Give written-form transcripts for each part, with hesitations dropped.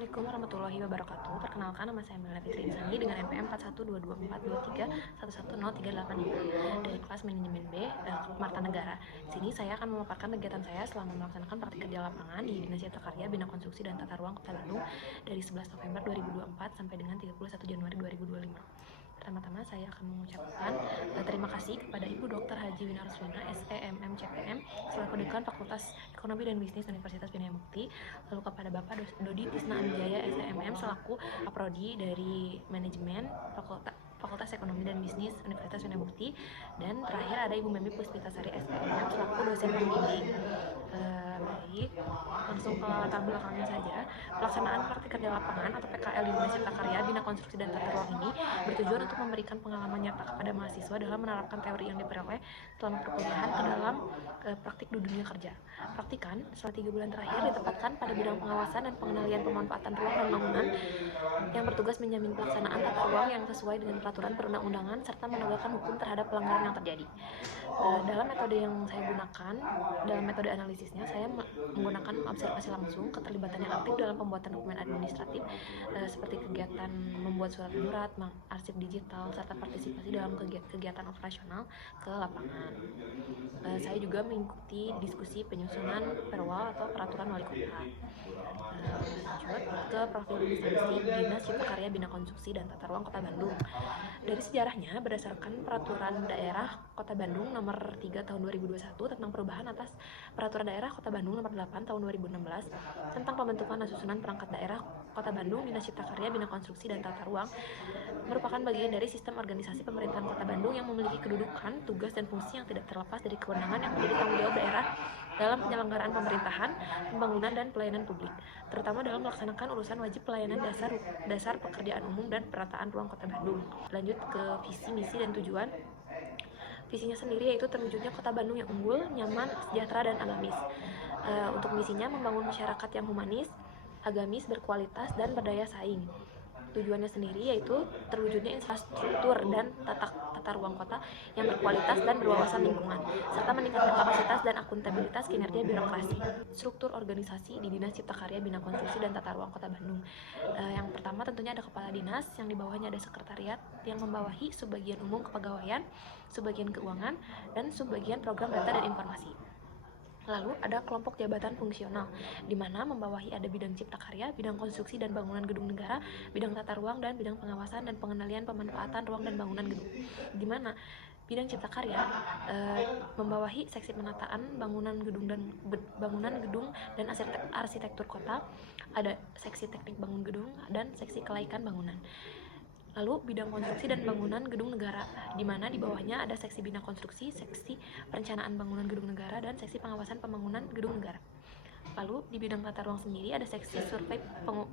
Assalamualaikum warahmatullahi wabarakatuh. Perkenalkan, nama saya Melda Fitri Insani dengan NPM 412242310338 dari kelas manajemen B Marta Negara. Di sini saya akan memaparkan kegiatan saya selama melaksanakan praktik kerja lapangan di Dinas Cipta Karya Bina Konstruksi dan Tata Ruang Kota Bandung dari 11 November 2024 sampai dengan 31 Januari 2025. Pertama-tama saya akan mengucapkan terima kasih kepada Ibu Dr. Haji Winarswina, SEMM CPM, selaku Dekan Fakultas Ekonomi dan Bisnis Universitas Bina Mukti, lalu kepada Bapak Dodi Tisna Anjaya, SEMM, selaku Aprodi dari Manajemen Fakultas Ekonomi dan Bisnis Universitas Bina Mukti, dan terakhir ada Ibu Memi Puspitasari, SEMM, selaku dosen pembimbing. Baik, langsung ke latar belakangnya saja. Pelaksanaan praktik kerja lapangan atau PKL di Dinas Cipta Karya Bina Konstruksi dan Tata Ruang ini bertujuan untuk memberikan pengalaman nyata kepada mahasiswa dalam menerapkan teori yang diperoleh selama perkuliahan ke dalam praktik di dunia kerja. Praktikan selama 3 bulan terakhir ditempatkan pada bidang pengawasan dan pengendalian pemanfaatan ruang dan bangunan yang bertugas menjamin pelaksanaan tata ruang yang sesuai dengan peraturan perundang-undangan serta menegakkan hukum terhadap pelanggaran yang terjadi. Dalam metode yang saya gunakan, dalam metode analisisnya, saya menggunakan observasi langsung, keterlibatan yang aktif dalam pembuatan dokumen administratif seperti kegiatan membuat surat menyurat, arsip digital, serta partisipasi dalam kegiatan operasional ke lapangan. Saya juga mengikuti diskusi penyusunan perwal atau peraturan wali kota. Lanjut ke profil instansi Dinas Cipta Karya Bina Konstruksi dan Tata Ruang Kota Bandung. Dari sejarahnya, berdasarkan Peraturan Daerah Kota Bandung Nomor 3 Tahun 2021 tentang perubahan atas Peraturan Daerah Kota Bandung Nomor 8 Tahun 2016 tentang pembentukan dan susunan perangkat daerah Kota Bandung, Dinas Cipta Karya Bina Konstruksi dan Tata Ruang merupakan bagian dari sistem organisasi pemerintahan Kota Bandung yang memiliki kedudukan, tugas, dan fungsi yang tidak terlepas dari kewenangan yang menjadi tanggung jawab daerah dalam penyelenggaraan pemerintahan, pembangunan, dan pelayanan publik, terutama dalam melaksanakan urusan wajib pelayanan dasar pekerjaan umum dan perataan ruang Kota Bandung. Lanjut ke visi, misi, dan tujuan. Visinya sendiri yaitu terwujudnya Kota Bandung yang unggul, nyaman, sejahtera, dan agamis. Untuk misinya membangun masyarakat yang humanis, agamis, berkualitas, dan berdaya saing. Tujuannya sendiri yaitu terwujudnya infrastruktur dan tata ruang kota yang berkualitas dan berwawasan lingkungan, serta meningkatkan kapasitas dan akuntabilitas kinerja birokrasi. Struktur organisasi di Dinas Cipta Karya Bina Konstruksi dan Tata Ruang Kota Bandung. Yang pertama tentunya ada kepala dinas, yang di bawahnya ada sekretariat yang membawahi subbagian umum kepegawaian, subbagian keuangan, dan subbagian program data dan informasi. Lalu ada kelompok jabatan fungsional, di mana membawahi ada bidang cipta karya, bidang konstruksi dan bangunan gedung negara, bidang tata ruang, dan bidang pengawasan dan pengendalian pemanfaatan ruang dan bangunan gedung. Di mana bidang cipta karya membawahi seksi penataan bangunan gedung dan arsitektur kota, ada seksi teknik bangun gedung dan seksi kelaikan bangunan. Lalu bidang konstruksi dan bangunan gedung negara, di mana di bawahnya ada seksi bina konstruksi, seksi perencanaan bangunan gedung negara, dan seksi pengawasan pembangunan gedung negara. Lalu di bidang tata ruang sendiri ada seksi survei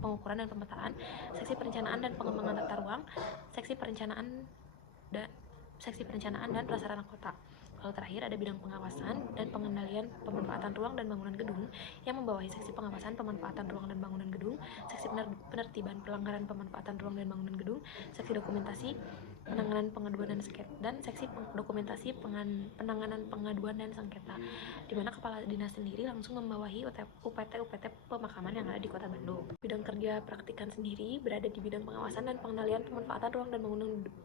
pengukuran dan pemetaan, seksi perencanaan dan pengembangan tata ruang, seksi perencanaan dan prasarana kota. Lalu terakhir ada bidang pengawasan dan pengendalian pemanfaatan ruang dan bangunan gedung yang membawahi seksi pengawasan pemanfaatan ruang dan bangunan gedung, seksi penertiban pelanggaran pemanfaatan ruang dan bangunan gedung, seksi dokumentasi penanganan pengaduan dan seksi dokumentasi penanganan pengaduan dan sengketa, di mana kepala dinas sendiri langsung membawahi UPT pemakaman yang ada di Kota Bandung. Bidang kerja praktikan sendiri berada di bidang pengawasan dan pengendalian pemanfaatan ruang dan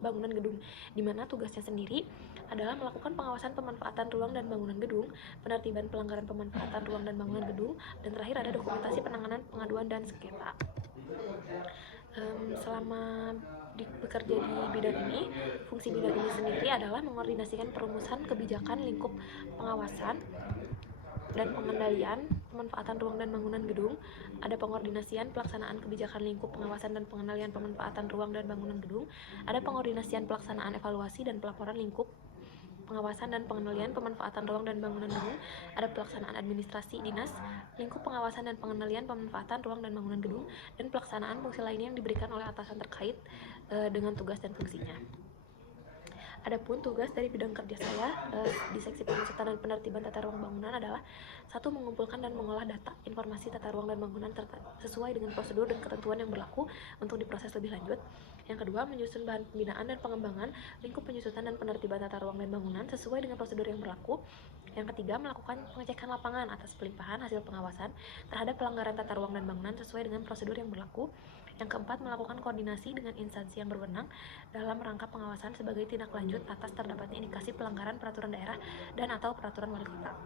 bangunan gedung, di mana tugasnya sendiri adalah melakukan pengawasan pemanfaatan ruang dan bangunan gedung, penertiban pelanggaran pemanfaatan ruang dan bangunan gedung, dan terakhir ada dokumentasi penanganan pengaduan dan sengketa. Selama bekerja di bidang ini, fungsi bidang ini sendiri adalah mengkoordinasikan perumusan kebijakan lingkup pengawasan dan pengendalian pemanfaatan ruang dan bangunan gedung, ada pengordinasian pelaksanaan kebijakan lingkup pengawasan dan pengendalian pemanfaatan ruang dan bangunan gedung, ada pengordinasian pelaksanaan evaluasi dan pelaporan lingkup pengawasan dan pengendalian pemanfaatan ruang dan bangunan gedung, ada pelaksanaan administrasi dinas, lingkup pengawasan dan pengendalian pemanfaatan ruang dan bangunan gedung, dan pelaksanaan fungsi lainnya yang diberikan oleh atasan terkait dengan tugas dan fungsinya. Adapun tugas dari bidang kerja saya di seksi pengusutan dan penertiban tata ruang bangunan adalah satu, mengumpulkan dan mengolah data informasi tata ruang dan bangunan sesuai dengan prosedur dan ketentuan yang berlaku untuk diproses lebih lanjut. Yang kedua, menyusun bahan pembinaan dan pengembangan lingkup penyusutan dan penertiban tata ruang dan bangunan sesuai dengan prosedur yang berlaku. Yang ketiga, melakukan pengecekan lapangan atas pelimpahan hasil pengawasan terhadap pelanggaran tata ruang dan bangunan sesuai dengan prosedur yang berlaku. Yang keempat, melakukan koordinasi dengan instansi yang berwenang dalam rangka pengawasan sebagai tindak lanjut atas terdapatnya indikasi pelanggaran peraturan daerah dan atau peraturan wali kota.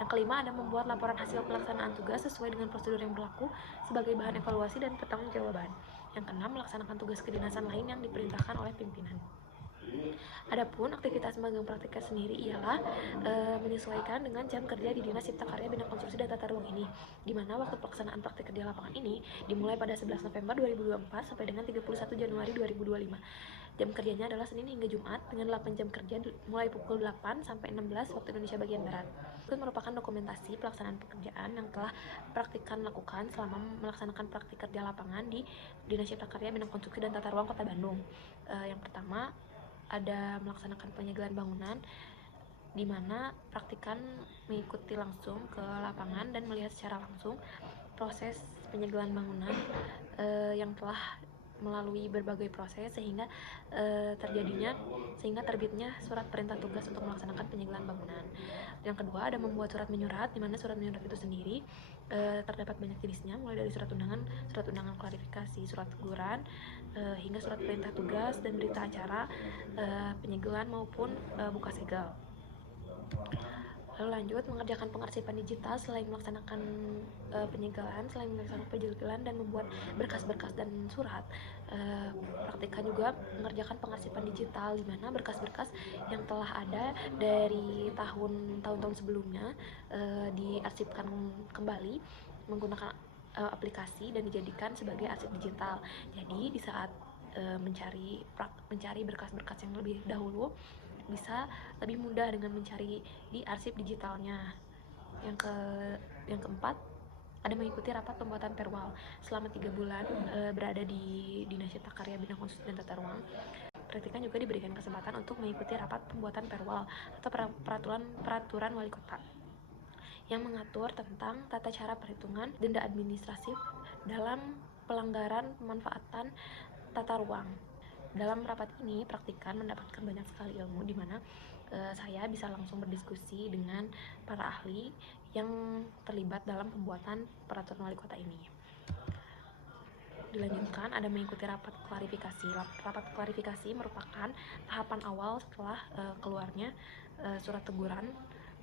Yang kelima, ada membuat laporan hasil pelaksanaan tugas sesuai dengan prosedur yang berlaku sebagai bahan evaluasi dan pertanggungjawaban. Yang keenam, melaksanakan tugas kedinasan lain yang diperintahkan oleh pimpinan. Adapun aktivitas magang praktika sendiri ialah menyesuaikan dengan jam kerja di Dinas Cipta Karya Bina Konstruksi dan Tata Ruang ini, di mana waktu pelaksanaan praktik kerja lapangan ini dimulai pada 11 November 2024 sampai dengan 31 Januari 2025. Jam kerjanya adalah Senin hingga Jumat dengan 8 jam kerja mulai pukul 8 sampai 16 waktu Indonesia bagian Barat. Itu merupakan dokumentasi pelaksanaan pekerjaan yang telah praktikan lakukan selama melaksanakan praktik kerja lapangan di Dinas Cipta Karya Bina Konstruksi dan Tata Ruang Kota Bandung. Yang pertama, ada melaksanakan penyegelan bangunan, di mana praktikan mengikuti langsung ke lapangan dan melihat secara langsung proses penyegelan bangunan yang telah melalui berbagai proses sehingga terbitnya surat perintah tugas untuk melaksanakan penyegelan bangunan. Yang kedua, ada membuat surat menyurat, di mana surat menyurat itu sendiri terdapat banyak jenisnya, mulai dari surat undangan klarifikasi, surat teguran, hingga surat perintah tugas dan berita acara penyegelan maupun buka segel. Lalu lanjut, mengerjakan pengarsipan digital selain melaksanakan penyegelan dan membuat berkas-berkas dan surat. Praktikan juga mengerjakan pengarsipan digital, di mana berkas-berkas yang telah ada dari tahun-tahun sebelumnya diarsipkan kembali menggunakan aplikasi dan dijadikan sebagai arsip digital. Jadi di saat mencari berkas-berkas yang lebih dahulu, bisa lebih mudah dengan mencari di arsip digitalnya. Yang keempat, ada mengikuti rapat pembuatan perwal selama 3 bulan berada di Dinas Cipta Karya Bina Konstruksi dan Tata Ruang. Praktikan juga diberikan kesempatan untuk mengikuti rapat pembuatan perwal atau peraturan wali kota yang mengatur tentang tata cara perhitungan denda administratif dalam pelanggaran pemanfaatan tata ruang. Dalam rapat ini, praktikan mendapatkan banyak sekali ilmu, di mana saya bisa langsung berdiskusi dengan para ahli yang terlibat dalam pembuatan peraturan wali kota ini. Dilanjutkan, ada mengikuti rapat klarifikasi. Rapat klarifikasi merupakan tahapan awal setelah keluarnya surat teguran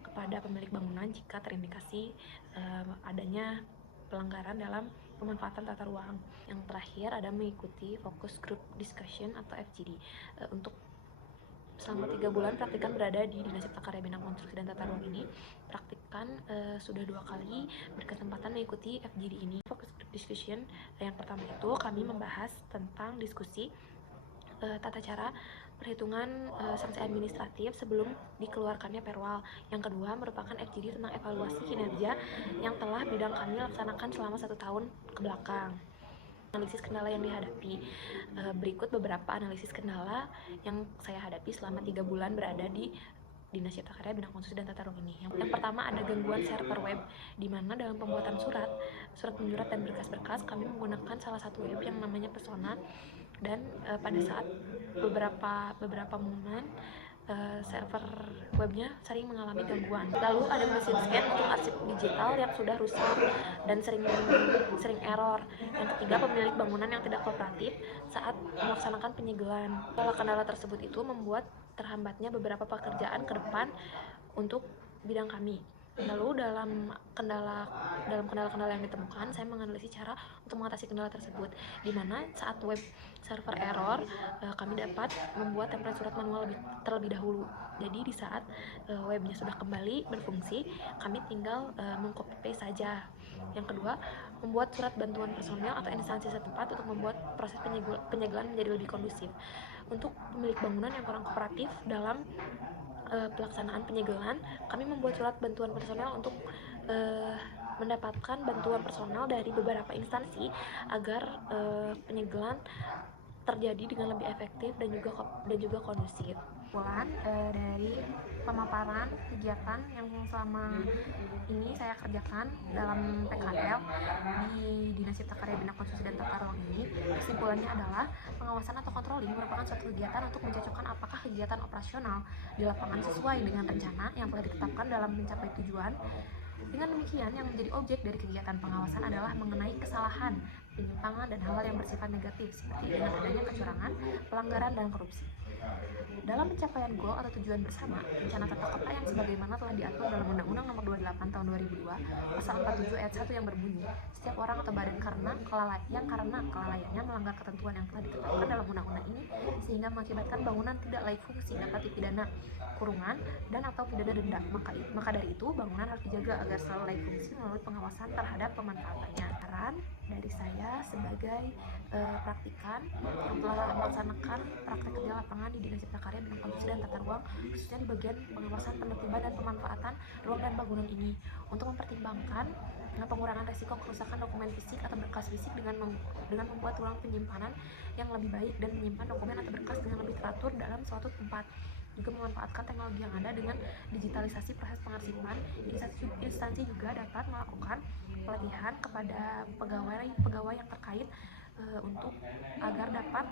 kepada pemilik bangunan jika terindikasi adanya pelanggaran dalam pemanfaatan tata ruang. Yang terakhir, ada mengikuti Focus Group Discussion atau FGD. Untuk selama 3 bulan praktikan berada di Dinas Cipta Karya Bina Konstruksi dan Tata Ruang ini, praktikan sudah 2 kali berkesempatan mengikuti FGD ini. Focus Group Discussion yang pertama itu kami membahas tentang diskusi tata cara perhitungan sanksi administratif sebelum dikeluarkannya perwal. Yang kedua merupakan FGD tentang evaluasi kinerja yang telah bidang kami laksanakan selama 1 tahun ke belakang. Analisis kendala yang dihadapi. Berikut beberapa analisis kendala yang saya hadapi selama 3 bulan berada di Dinas Cipta Karya Bina Konstruksi dan Tata Ruang ini. Yang pertama, ada gangguan server web, di mana dalam pembuatan surat menyurat dan berkas-berkas kami menggunakan salah satu web yang namanya Persona, dan pada saat beberapa momen server webnya sering mengalami gangguan. Lalu ada mesin scan untuk arsip digital yang sudah rusak dan sering error. Yang ketiga, pemilik bangunan yang tidak kooperatif saat melaksanakan penyegelan. Kendala tersebut itu membuat terhambatnya beberapa pekerjaan ke depan untuk bidang kami. Lalu dalam kendala-kendala yang ditemukan, saya menganalisis cara untuk mengatasi kendala tersebut, di mana saat web server error, kami dapat membuat template surat manual terlebih dahulu. Jadi di saat webnya sudah kembali berfungsi, kami tinggal meng-copy paste saja. Yang kedua, membuat surat bantuan personel atau instansi setempat untuk membuat proses penyegelan menjadi lebih kondusif. Untuk pemilik bangunan yang kurang kooperatif dalam pelaksanaan penyegelan, kami membuat surat bantuan personel untuk mendapatkan bantuan personel dari beberapa instansi agar penyegelan terjadi dengan lebih efektif dan juga kondusif. kesimpulan dari pemaparan kegiatan yang selama ini saya kerjakan dalam PKL di Dinas Cipta Karya Bina Konstruksi dan Tata Ruang ini. Kesimpulannya adalah pengawasan atau controlling merupakan suatu kegiatan untuk mencocokkan apakah kegiatan operasional di lapangan sesuai dengan rencana yang telah ditetapkan dalam mencapai tujuan. Dengan demikian, yang menjadi objek dari kegiatan pengawasan adalah mengenai kesalahan, penyimpangan, dan hal-hal yang bersifat negatif seperti dengan adanya kecurangan, pelanggaran, dan korupsi. Dalam pencapaian goal atau tujuan bersama, rencana tata kota yang sebagaimana telah diatur dalam Undang-Undang Nomor 28 Tahun 2002, Pasal 47 Ayat 1 yang berbunyi, setiap orang atau badan karena kelalaiannya melanggar ketentuan yang telah ditetapkan dalam undang-undang ini sehingga mengakibatkan bangunan tidak layak fungsi dapat dipidana kurungan dan atau pidana denda. Maka dari itu bangunan harus dijaga agar selalu layak fungsi melalui pengawasan terhadap pemanfaatannya. Saran dari saya sebagai praktikan yang telah melaksanakan praktek kerja lapangan di Dinas Cipta Karya Bina Konstruksi dan Tata Ruang, khususnya di bagian pengawasan, penertiban, dan pemanfaatan ruang dan bangunan ini, untuk mempertimbangkan pengurangan resiko kerusakan dokumen fisik atau berkas fisik dengan membuat ruang penyimpanan yang lebih baik dan menyimpan dokumen atau berkas dengan lebih teratur dalam suatu tempat. Juga memanfaatkan teknologi yang ada dengan digitalisasi proses pengarsipan. Instansi juga dapat melakukan pelatihan kepada pegawai yang terkait untuk agar dapat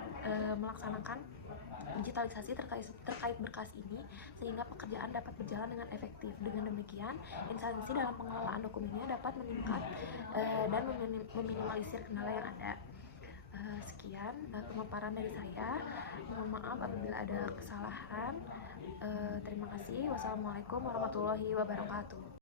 melaksanakan digitalisasi terkait berkas ini sehingga pekerjaan dapat berjalan dengan efektif. Dengan demikian, instansi dalam pengelolaan dokumennya dapat meningkat dan meminimalisir kendala yang ada. Sekian pemaparan dari saya. Mohon maaf apabila ada kesalahan. Terima kasih. Wassalamualaikum warahmatullahi wabarakatuh.